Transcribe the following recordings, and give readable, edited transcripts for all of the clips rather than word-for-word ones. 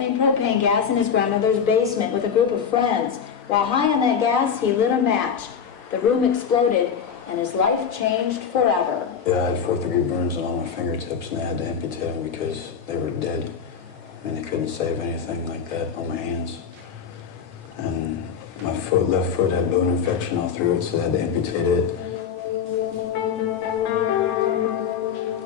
stuffing propane gas in his grandmother's basement with a group of friends. While high on that gas, he lit a match. The room exploded, and his life changed forever. Yeah, I had 4th-degree burns on all my fingertips, and they had to amputate them because they were dead. I mean, they couldn't save anything like that on my hands. And my left foot had bone infection all through it, so they had to amputate it.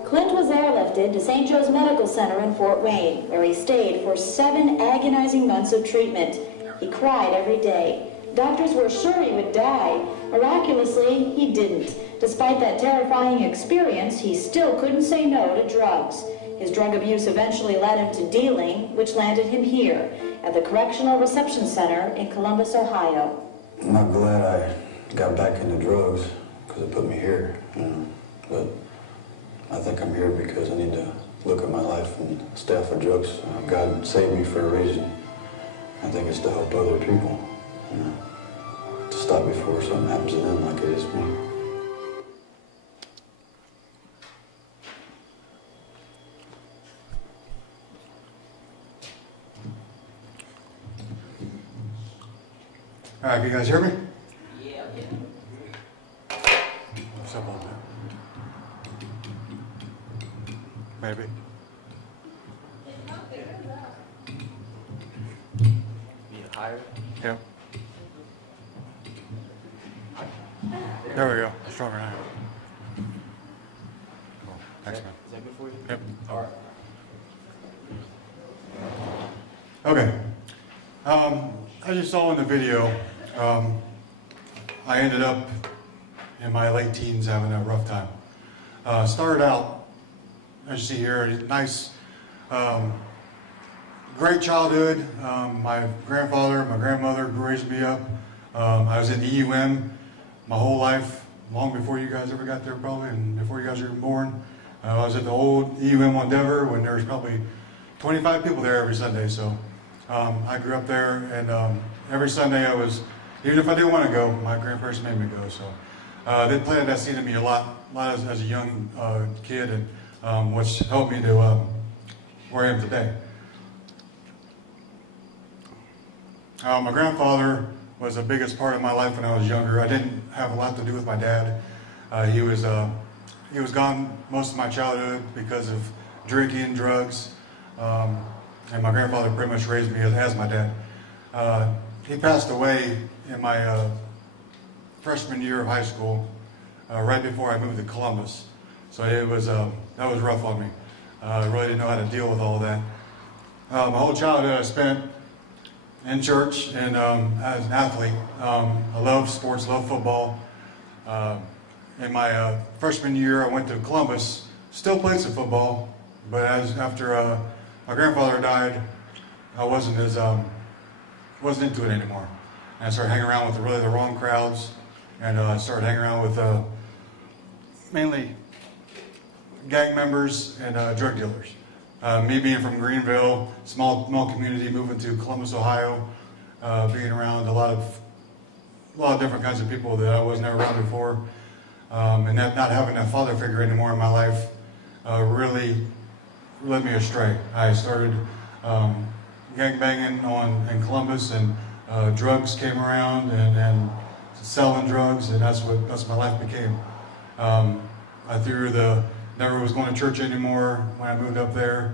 Clint was airlifted to St. Joe's Medical Center in Fort Wayne, where he stayed for 7 agonizing months of treatment. He cried every day. Doctors were sure he would die. Miraculously, he didn't. Despite that terrifying experience, he still couldn't say no to drugs. His drug abuse eventually led him to dealing, which landed him here at the Correctional Reception Center in Columbus, Ohio. I'm not glad I got back into drugs because it put me here, you know, but I think I'm here because I need to look at my life and stay off of drugs. God saved me for a reason. I think it's to help other people, you know, to stop before something happens to them like it is me. All right, can you guys hear me? Yeah. What's up on that? Maybe. Be higher? Yeah. There we go. Stronger now. Cool. Thanks, man. Is that good for you? Yep. All right. Okay. As you saw in the video, I ended up in my late teens having a rough time. Started out, as you see here, nice, great childhood. My grandfather, my grandmother raised me up. I was in EUM my whole life, long before you guys ever got there probably, and before you guys were even born. I was at the old EUM on Denver when there was probably 25 people there every Sunday, so I grew up there, and every Sunday I was, even if I didn't want to go, my grandparents made me go, so they planted that seed in me a lot as a young kid, and which helped me to where I am today. My grandfather was the biggest part of my life when I was younger. I didn't have a lot to do with my dad. He was gone most of my childhood because of drinking, drugs, and my grandfather pretty much raised me as my dad. He passed away in my freshman year of high school, right before I moved to Columbus. So it was that was rough on me. I really didn't know how to deal with all that. My whole childhood I spent in church and as an athlete. I love sports, love football. In my freshman year, I went to Columbus, still played some football, but after my grandfather died, I wasn't into it anymore. And I started hanging around with really the wrong crowds, and I started hanging around with mainly gang members and drug dealers. Me being from Greenville, small community, moving to Columbus, Ohio, being around a lot of different kinds of people that I was never around before, and not having that father figure anymore in my life really led me astray. I started gang banging in Columbus, and drugs came around, and selling drugs, and that's what my life became. I never was going to church anymore when I moved up there.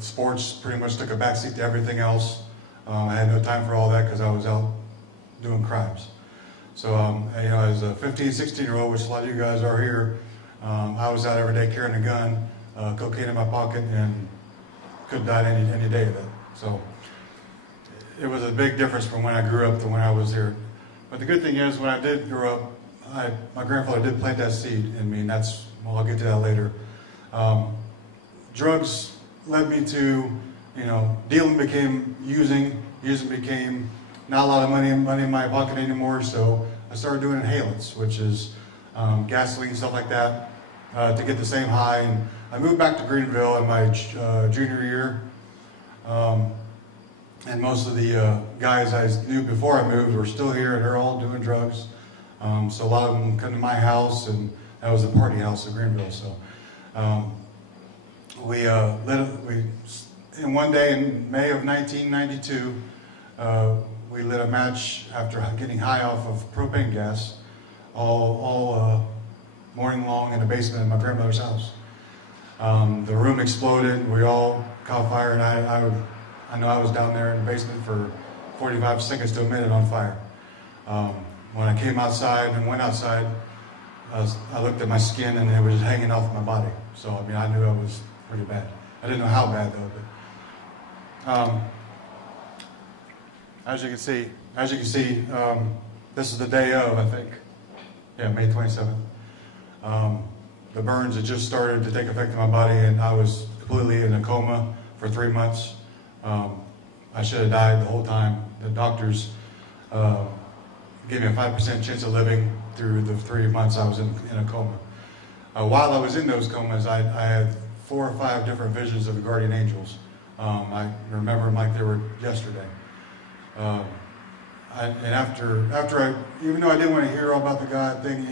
Sports pretty much took a backseat to everything else. I had no time for all that because I was out doing crimes. So, as a 15, 16-year-old, which a lot of you guys are here, I was out every day carrying a gun, cocaine in my pocket, and could die any day of it. So, it was a big difference from when I grew up to when I was here. But the good thing is, when I did grow up, my grandfather did plant that seed in me, and I'll get to that later. Drugs led me to, dealing became using became not a lot of money in my pocket anymore, so I started doing inhalants, which is gasoline, stuff like that, to get the same high. And I moved back to Greenville in my junior year, and most of the guys I knew before I moved were still here, and they're all doing drugs. So a lot of them come to my house, and that was the party house of Greenville. So in one day in May of 1992, we lit a match after getting high off of propane gas all morning long in the basement of my grandmother's house. The room exploded. We all caught fire, and I know I was down there in the basement for 45 seconds to a minute on fire. When I came outside and went outside, I looked at my skin and it was just hanging off my body. So, I mean, I knew it was pretty bad. I didn't know how bad though, but as you can see, this is the day of, I think, yeah, May 27th. The burns had just started to take effect on my body, and I was completely in a coma for 3 months. I should have died the whole time. The doctors gave me a 5% chance of living through the 3 months I was in a coma. While I was in those comas, I had 4 or 5 different visions of the guardian angels. I remember them like they were yesterday. And after even though I didn't want to hear all about the God thing,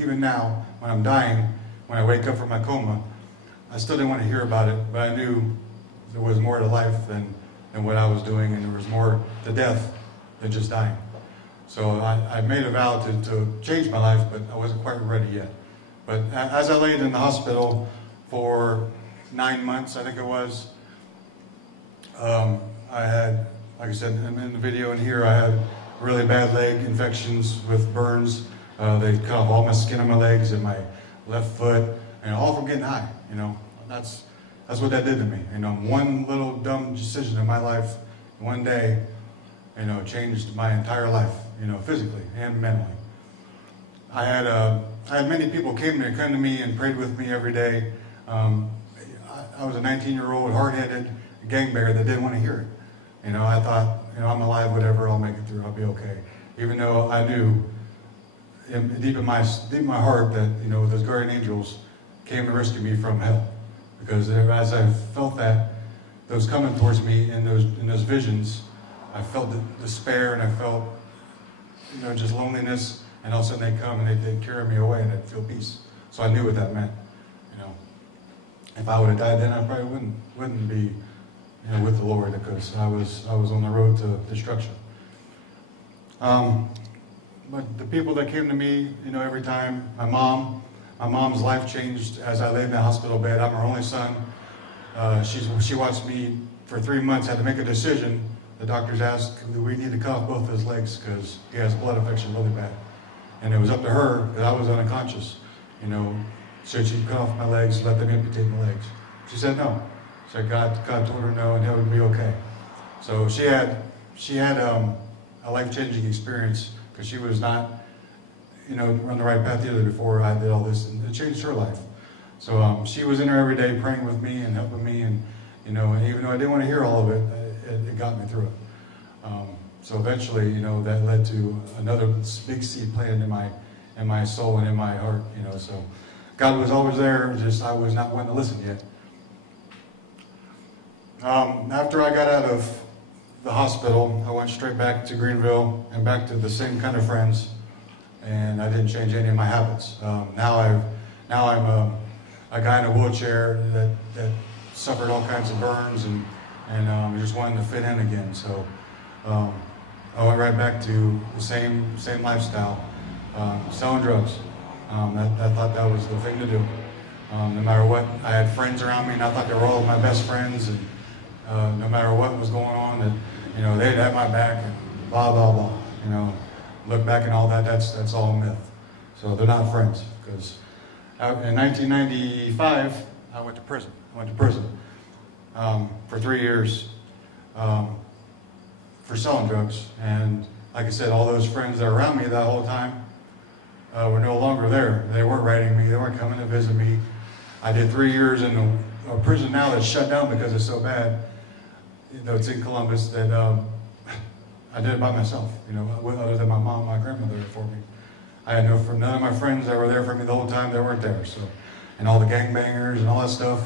even now, when I'm dying, when I wake up from my coma, I still didn't want to hear about it, but I knew there was more to life than what I was doing, and there was more to death than just dying. So I made a vow to change my life, but I wasn't quite ready yet. But as I laid in the hospital for 9 months, I think it was, I had, like I said in the video in here, I had really bad leg infections with burns. They cut off all my skin on my legs and my left foot, and all from getting high. You know, that's what that did to me. You know, one little dumb decision in my life, one day, you know, changed my entire life. You know, physically and mentally. I had many people come to me and prayed with me every day. I was a 19-year-old, hard-headed gangbanger that didn't want to hear it. You know, I thought, you know, I'm alive, whatever, I'll make it through, I'll be okay. Even though I knew deep in my heart that, you know, those guardian angels came to rescue me from hell. Because as I felt those coming towards me in those visions, I felt the despair, and I felt, you know, just loneliness, and all of a sudden they come and they'd carry me away, and I'd feel peace. So I knew what that meant. You know, if I would have died then, I probably wouldn't be, you know, with the Lord, because I was on the road to destruction. But the people that came to me, you know, every time, my mom's life changed as I laid in the hospital bed. I'm her only son. She watched me for 3 months, had to make a decision. The doctors asked, we need to cut off both of his legs because he has a blood infection really bad. And it was up to her, because I was unconscious. You know, so she'd cut off my legs, let them amputate my legs. She said no. She said God told her no, and it would be okay. So she had a life-changing experience, because she was not, you know, on the right path either before I did all this, and it changed her life. So she was in there every day praying with me and helping me, and, you know, and even though I didn't want to hear all of it, it got me through it. So eventually, you know, that led to another big seed planted in my soul and in my heart, you know. So God was always there, just I was not wanting to listen yet. After I got out of the hospital, I went straight back to Greenville and back to the same kind of friends, and I didn't change any of my habits. Now I'm a guy in a wheelchair that suffered all kinds of burns and just wanted to fit in again. So I went right back to the same lifestyle, selling drugs. I thought that was the thing to do. No matter what, I had friends around me, and I thought they were all my best friends, and no matter what was going on, that, you know, they'd have my back, and blah blah blah. You know, look back and all that. That's all myth. So they're not friends, because in 1995 I went to prison. For 3 years for selling drugs, and like I said, all those friends that were around me that whole time were no longer there. They weren't writing me. They weren't coming to visit me. I did 3 years in a prison now that's shut down because it's so bad. You know, it's in Columbus, that I did it by myself. You know, other than my mom, and my grandmother there for me. I had none of my friends that were there for me the whole time. They weren't there. So, and all the gangbangers and all that stuff.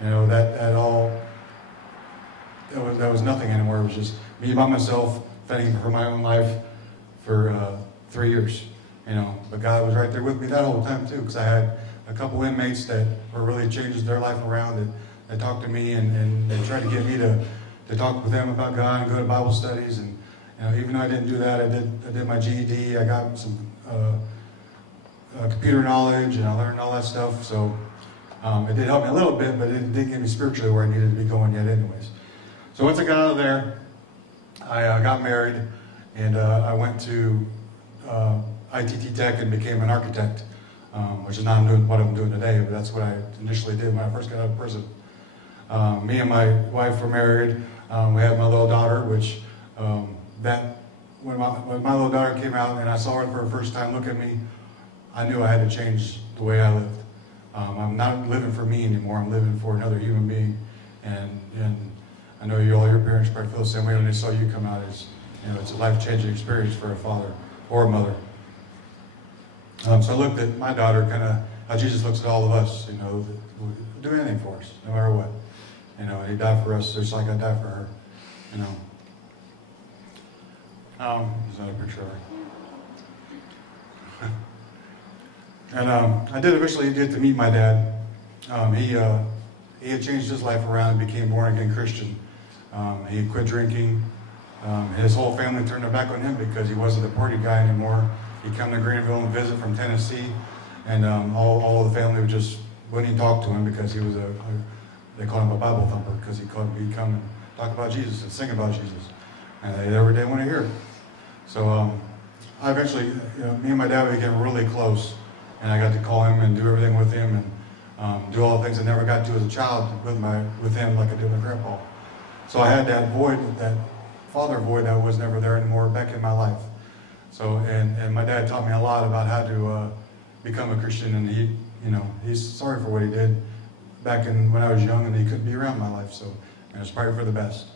You know, that was nothing anymore. It was just me by myself, fending for my own life for 3 years. You know, but God was right there with me that whole time too, because I had a couple inmates that were really changing their life around, that talked to me, and they tried to get me to talk with them about God and go to Bible studies. And even though I didn't do that, I did my GED. I got some computer knowledge, and I learned all that stuff. So it did help me a little bit, but it didn't get me spiritually where I needed to be going yet anyways. So once I got out of there, I got married, and I went to ITT Tech and became an architect, which is not what I'm doing today, but that's what I initially did when I first got out of prison. Me and my wife were married. We had my little daughter, which when my little daughter came out and I saw her for the first time look at me, I knew I had to change the way I lived. I'm not living for me anymore. I'm living for another human being. And I know all your parents probably feel the same way when they saw you come out. It's a life-changing experience for a father or a mother. So I looked at my daughter kind of how Jesus looks at all of us. We'll do anything for us, no matter what. And He died for us just like I died for her. There's another picture of her. And I did eventually get to meet my dad. He had changed his life around and became a born-again Christian. He quit drinking. His whole family turned their back on him because he wasn't a party guy anymore. He'd come to Greenville and visit from Tennessee, and all of the family wouldn't even talk to him because he was they called him a Bible thumper because he'd come and talk about Jesus and sing about Jesus. And they never did want to hear it. So I eventually, me and my dad became really close, and I got to call him and do everything with him and do all the things I never got to as a child with him like I did with my grandpa. So I had that void, that father void that was never there anymore back in my life. So, and my dad taught me a lot about how to become a Christian, and he's sorry for what he did back when I was young and he couldn't be around my life. So it was probably for the best.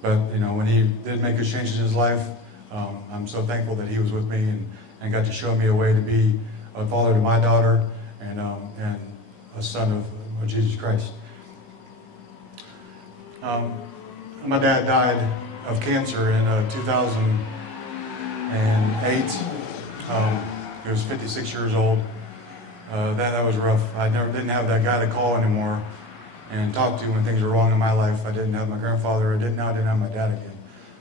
But when he did make his changes in his life, I'm so thankful that he was with me and got to show me a way to be a father to my daughter and a son of Jesus Christ. My dad died of cancer in 2008. He was 56 years old. That was rough. I didn't have that guy to call anymore and talk to when things were wrong in my life. I didn't have my grandfather. I didn't have my dad again.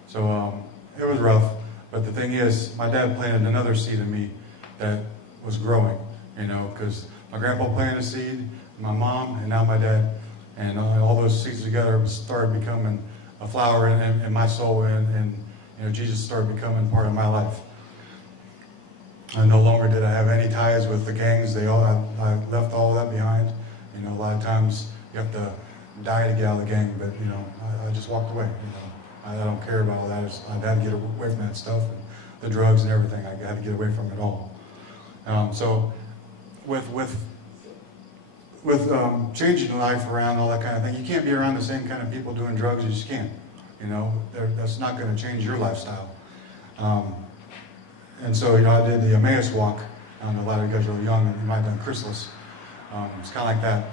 So it was rough. But the thing is, my dad planted another seed in me that was growing, because my grandpa planted a seed, my mom, and now my dad. And all those seeds together started becoming a flower in my soul, and Jesus started becoming part of my life. And no longer did I have any ties with the gangs. I left all that behind. A lot of times you have to die to get out of the gang, but I just walked away. I don't care about all that. I had to get away from that stuff, and the drugs and everything. I had to get away from it all. So with changing life around, all that kind of thing, you can't be around the same kind of people doing drugs. You just can't. That's not going to change your lifestyle. And so, I did the Emmaus walk. A lot of you guys are young, and you might have done Chrysalis. It's kind of like that.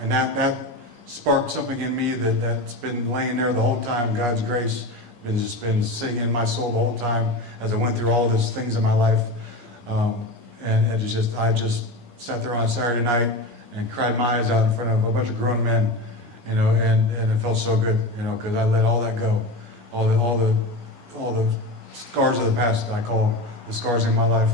And that sparked something in me that's been laying there the whole time. God's grace has been sitting in my soul the whole time as I went through all these things in my life. And I just sat there on a Saturday night and cried my eyes out in front of a bunch of grown men, and it felt so good, because I let all that go, all the scars of the past, I call them, the scars in my life.